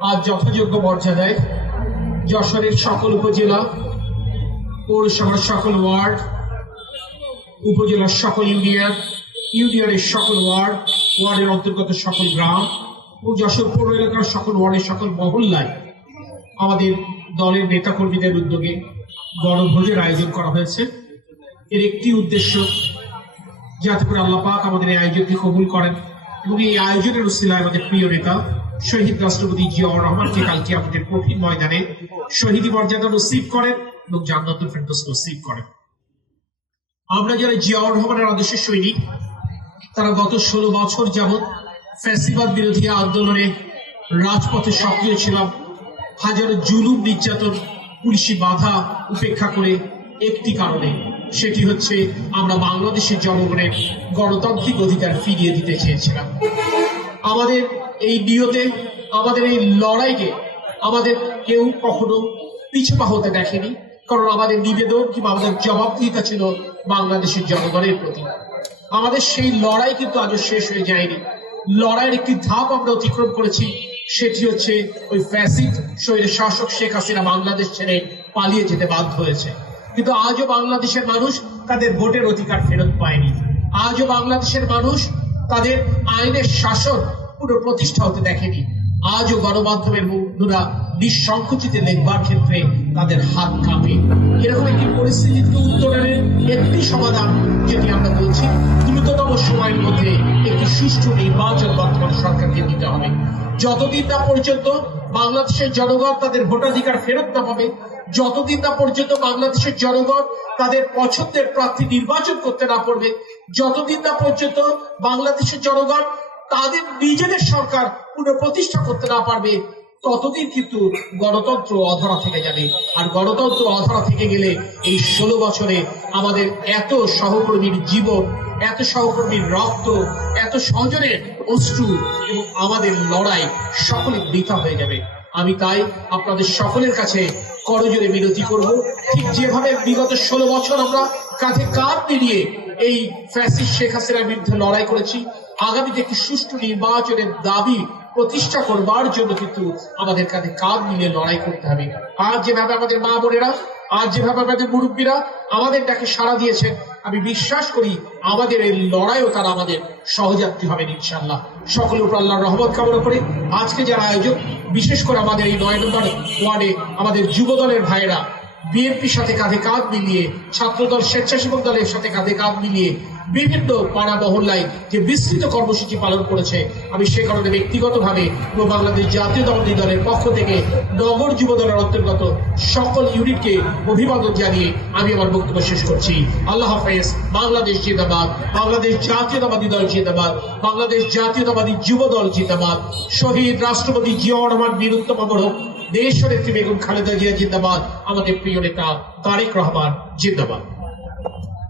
আজ যথাযোগ্য মর্যাদায় যশোরের সকল উপজেলা, পৌরসভার সকল ওয়ার্ড, উপজেলার সকল ইউনিয়ন, ইউনিয়নের সকল ওয়ার্ড, ওয়ার্ডের অন্তর্গত সকল গ্রাম ও যশোর পৌর এলাকার সকল ওয়ার্ডের সকল মহল্লায় আমাদের দলের নেতা নেতাকর্মীদের উদ্যোগে বনভোজের আয়োজন করা হয়েছে। এর একটি উদ্দেশ্য, যাতে করে আল্লাহ পাক আমাদের এই আয়োজনকে কবুল করেন এবং এই আয়োজনের উসিলায় আমাদের প্রিয় নেতা শহীদ রাষ্ট্রপতি জিয়াউর রহমানকে কালকে আমাদের কঠিন ময়দানে শহীদি মর্যাদা নসিব করেন এবং জান্নাতুল ফেরদৌস নসিব করেন। আমরা যারা জিয়াউর রহমানের আদর্শের সৈনিক, তারা গত ষোলো বছর যাবৎ ফ্যাসিবাদ বিরোধী আন্দোলনে রাজপথে সক্রিয় ছিলাম। হাজারো জুলুম, নির্যাতন, পুলিশি বাধা উপেক্ষা করে একটি কারণে, সেটি হচ্ছে আমরা বাংলাদেশের জনগণের গণতান্ত্রিক অধিকার ফিরিয়ে দিতে চেয়েছিলাম। আমাদের এই নিয়তে আমাদের এই লড়াইকে আমাদের কেউ কখনো পিছপা হতে দেখেনি, কারণ আমাদের নিবেদন কিংবা আমাদের জবাবদিহিতা ছিল বাংলাদেশের জনগণের প্রতি। আমাদের সেই লড়াই কিন্তু আজও শেষ হয়ে যায়নি। লড়াইয়ের একটি ধাপ আমরা অতিক্রম করেছি, সেটি হচ্ছে ওই ফ্যাসিড শৈলের শাসক শেখ হাসিনা বাংলাদেশ ছেড়ে পালিয়ে যেতে বাধ্য হয়েছে। কিন্তু আজও বাংলাদেশের মানুষ তাদের ভোটের অধিকার ফেরত পায়নি। আজও বাংলাদেশের মানুষ তাদের আইনের শাসন পুরো প্রতিষ্ঠা হতে দেখেনি। আজও গণমাধ্যমের বন্ধুরা নিঃসংকুচিতে লেখবার ক্ষেত্রে তাদের হাত কাঁপে। এরকম একটি পরিস্থিতিকে উত্তরণের একটি সমাধান যেটি আমরা বলছি, দ্রুততম সময়ের মধ্যে একটি সুষ্ঠু নির্বাচন বর্তমান সরকারকে দিতে হবে। যতদিন না পর্যন্ত বাংলাদেশের জনগণ তাদের ভোটাধিকার ফেরত না পাবে, যতদিন না পর্যন্ত বাংলাদেশের জনগণ তাদের পছন্দের প্রার্থী নির্বাচন করতে না পারবে যতদিন না পর্যন্ত বাংলাদেশের জনগণ তাদের নিজেদের সরকার পুনঃপ্রতিষ্ঠা করতে না পারবে, ততদিন কিন্তু গণতন্ত্র অধরা থেকে যাবে। আর গণতন্ত্র অধরা থেকে গেলে এই ষোলো বছরে আমাদের এত সহকর্মীর জীবন, এত সহকর্মীর রক্ত, এত স্বজনের অশ্রু এবং আমাদের লড়াই সকলে বৃথা হয়ে যাবে। আমি তাই আপনাদের সকলের কাছে করজোরে মিনতি করব। ঠিক যেভাবে বিগত ষোলো বছর আমরা কাঁধে কাঁধ মিলিয়ে এই ফ্যাসিস্ট শেখ হাসিনার বিরুদ্ধে লড়াই করেছি। আগামীতে একটি সুষ্ঠু নির্বাচনের দাবি প্রতিষ্ঠা করবার জন্য কিন্তু আমাদের কাঁধে কাঁধ মিলিয়ে লড়াই করতে হবে। আজ যেভাবে আমাদের মা বোনেরা আজ যেভাবে আমাদের মুরব্বীরা আমাদের ডাকে সাড়া দিয়েছেন, আমি বিশ্বাস করি আমাদের এই লড়াইও তারা আমাদের সহযাত্রী হবেন ইনশাল্লাহ সকল উপর আল্লাহর রহমত কামনা করে আজকে যারা আয়োজক, বিশেষ করে আমাদের এই নয় নম্বর ওয়ার্ডে আমাদের যুব দলের ভাইয়েরা বিএনপির সাথে কাঁধে কাঁধ মিলিয়ে, ছাত্রদল স্বেচ্ছাসেবক দলের সাথে কাঁধে কাঁধ মিলিয়ে বিভিন্ন পাড়া মহল্লায় যে বিস্তৃত কর্মসূচি পালন করেছে, আমি সে কারণে ব্যক্তিগতভাবে এবং বাংলাদেশ জাতীয় দল দলের পক্ষ থেকে নগর যুব দলের অন্তর্গত সকল ইউনিটকে অভিবাদন জানিয়ে আমি আমার বক্তব্য শেষ করছি। আল্লাহ হাফেজ, বাংলাদেশ জিন্দাবাদ, বাংলাদেশ জাতীয়তাবাদী দল জিন্দাবাদ, বাংলাদেশ জাতীয়তাবাদী যুব দল জিন্দাবাদ। শহীদ রাষ্ট্রপতি জিয়াউর রহমান বীরুত্তম হোক দেশ নেত্রী বেগম খালেদা জিয়া জিন্দাবাদ। আমাদের প্রিয় নেতা তারেক রহমান জিন্দাবাদ।